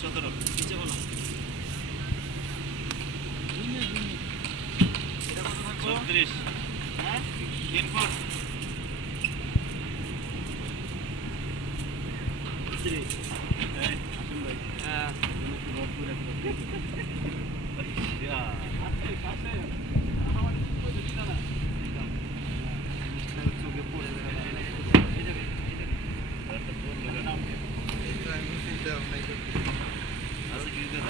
সতেরো নিচে বলো। ছত্রিশ। হ্যাঁ? তিন ফুট। তিরিশ এই,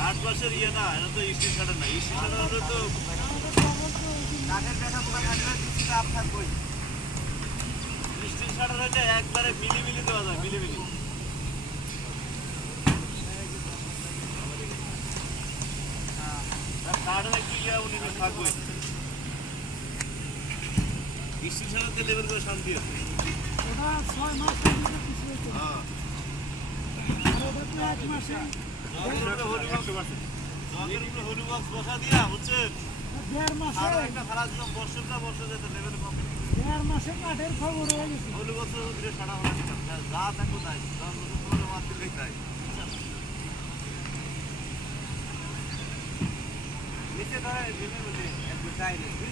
আট মাসের ইয়ে না এটা তো স্টিল শাটার না স্টিল শাটার তো একবারে মিলি মিলি দেওয়া যায় মিলি মিলি হ্যাঁ হলু বক্স বসা দিয়া বুঝছেন আরও একটা খারাপ বর্ষটা বর্ষ যেতে লেভেল কম হলু বক্স ধীরে সারা হলো ঠিক আছে যা থাকো তাই দিলেই তাই Yeah.